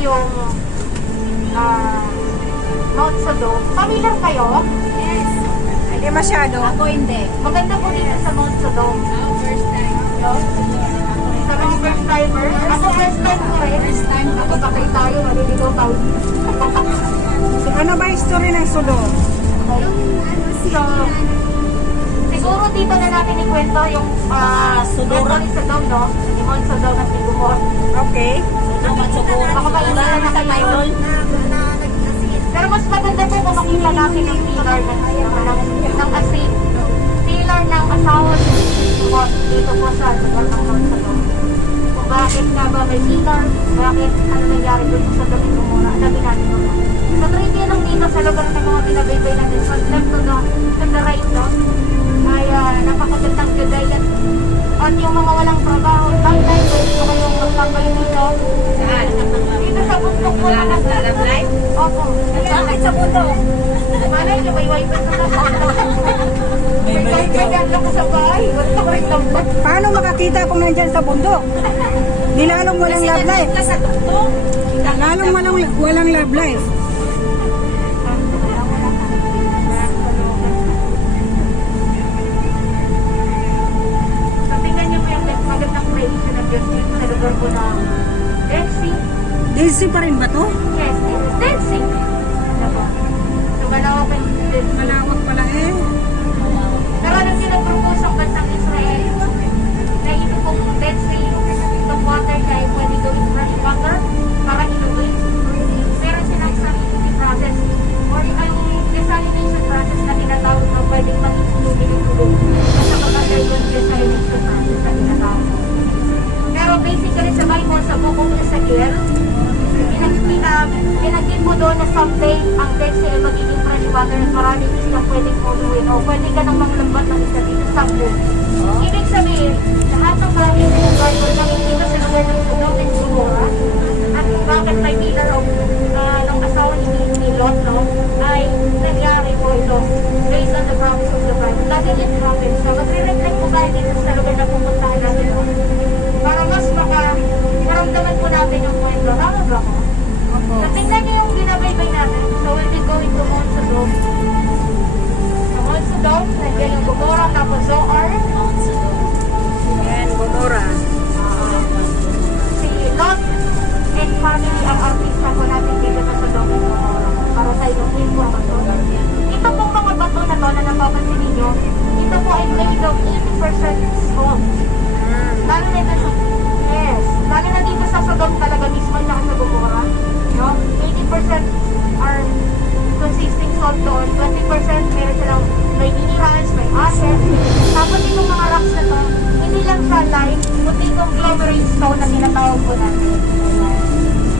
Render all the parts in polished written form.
yung Mount Sodom. Familiar kayo? Yes. Hindi masyado. Ako hindi. Maganda po dito sa Mount Sodom. First time. No? Sa mga first timer. Ako first time ko rin. First time. Ako sakay tayo, maliligaw tayo. So, ano ba history ng Sodom? So, siguro dito na natin ikwento yung Sodora. Mount Sodom, no? Yung Mount Sodom at Gomorrah. Okay. Baka malala na sa title. Pero mas maganda po kung makita natin yung pillar ng asin. Pillar ng asawa dito po sa lugar ng Mount Sodom. Kung bakit nga ba may pillar, bakit ano nangyari doon sa Sodom at Gomorrah, alamin natin mo. Sa trivia lang dito sa lugar ng mga binabaybay natin, so left to the right, no? Ay napakagandang Judean. At yung mga walang trabaho, bangkay, pwede ko kayong magtambay dito. Saan? Dito sa bundok po na nasa Love life? Opo. Bakit sa bundok? Malay nyo, may wifi sa bundok. May wifi lang sa bahay. Gusto ko rin tambak. Paano makakita kung nandyan sa bundok? Di lalong walang love life. Sa tuktok. Lalong walang love life. So, tingnan nyo po yung magandang creation ng Diyos dito sa lugar po ng Dead Sea. Daisy pa rin ba to? Yes, it's Dead Sea. Diba? So, malawak ang Dead Sea. Malawak pala eh. Pero anong pinag-propose ang bansang Israel na ito pong Dead Sea, itong water niya ay pwede gawing fresh water para inuwi. Meron silang sanitation process or ang desalination process na tinatawag na pwedeng mag-inuwi yung tubig. Basta mag-undergo desalination process na tinatawag. Pero basically sa Bible, sa Book of Ezekiel, pinagin mo doon na someday ang Dead Sea ay magiging fresh water at maraming islang pwedeng umuwi o pwede ka nang manglambat ng isa dito someday. Ibig sabihin, lahat ng bagay sa yung Bible nakikita sa lugar ng Sodom and Gomorrah at bakit may pillar of ng asawa ni Lot, no, ay nangyari po ito based on the promise of the Bible. Nothing is happened. So magre-reflect po tayo dito sa lugar na pupuntahan natin para mas maramdaman po natin yung kwento. Tama ba ko? So, tingnan niyo yung binabaybay natin. So, we'll be going to Mount Sodom. Sa Mount Sodom, nandiyan yung Gomorrah, tapos Zoar. Ayan, Gomorrah. Si Lot and family ang artista po natin dito sa Sodom and Gomorrah. Para sa inyong information. Ito pong mga bato na to na napapansin ninyo, ito po ay made of 80% salt. Lalo na ito sa lalo na dito sa Sodom talaga mismo na sa Gomorrah. No? 80% are consisting salt doon. 20% meron silang may minerals, may ashes. Tapos itong mga rocks na to, hindi lang siya lime, kundi itong conglomerate stone na tinatawag po natin.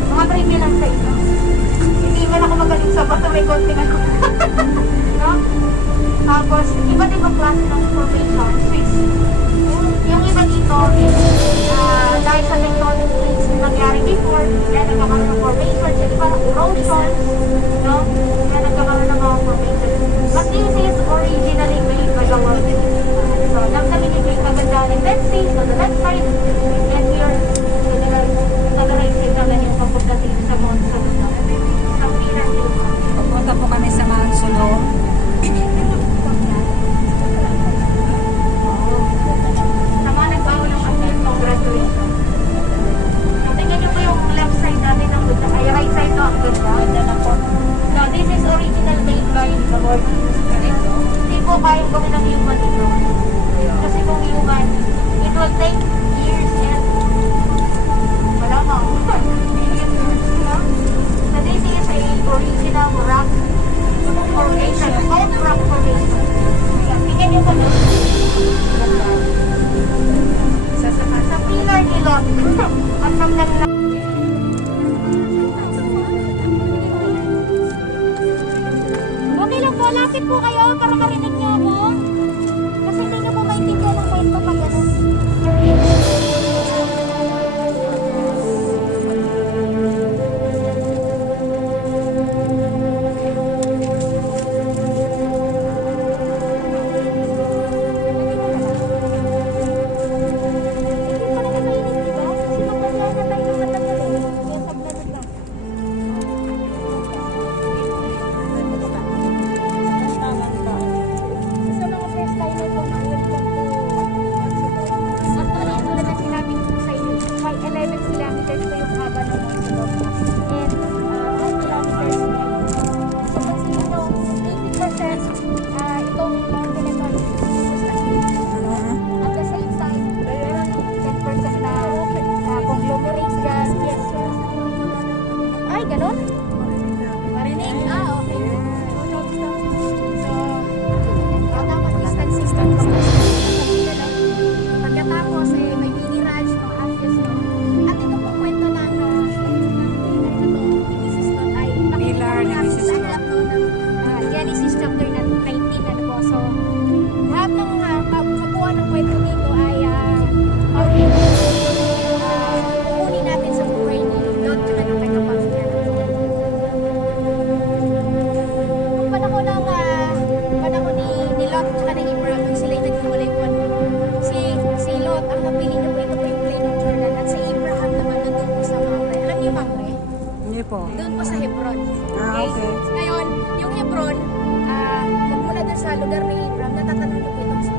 Mga trivia lang sa ito. Hindi man ako magaling sa bato, may konting ako. No? Tapos, iba't ibang klase ng formation, Swiss. Yung iba dito is dahil sa tectonic plates na nangyari before, kaya nagkakaroon ng formation, yung iba ng erosion, no? Kaya nagkakaroon ng mga formation. But this is originally made by the world. So, nagsamin yung yung kagandahan ng Dead Sea, so the left side, and here, so the right side naman yung papunta dito sa Mount Sodom. Sa Pilar dito. Pupunta po kami sa Mount Sodom. Right side no, ang ganda na po. No, this is original made by the Lord Jesus Christ. Hindi po kayang gawin ng human ito. Kasi kung human, it will take years and wala nga. Million years, no? So this is a original rock formation, old rock formation. Tingnan niyo po doon. Sa pillar ni Lot, at nang lapit po kayo para marinig niyo ako. Kasi hindi niyo po maintindihan ng kwento pag gano'n. Hindi pa naman mainit, diba? Kasi magpapala na tayo ng matagal. Kaya saglit lang. Opo. Doon po sa Hebron. Ah, okay. Ngayon, yung Hebron, magmula doon sa lugar ni Abraham, natatanong niyo po itong si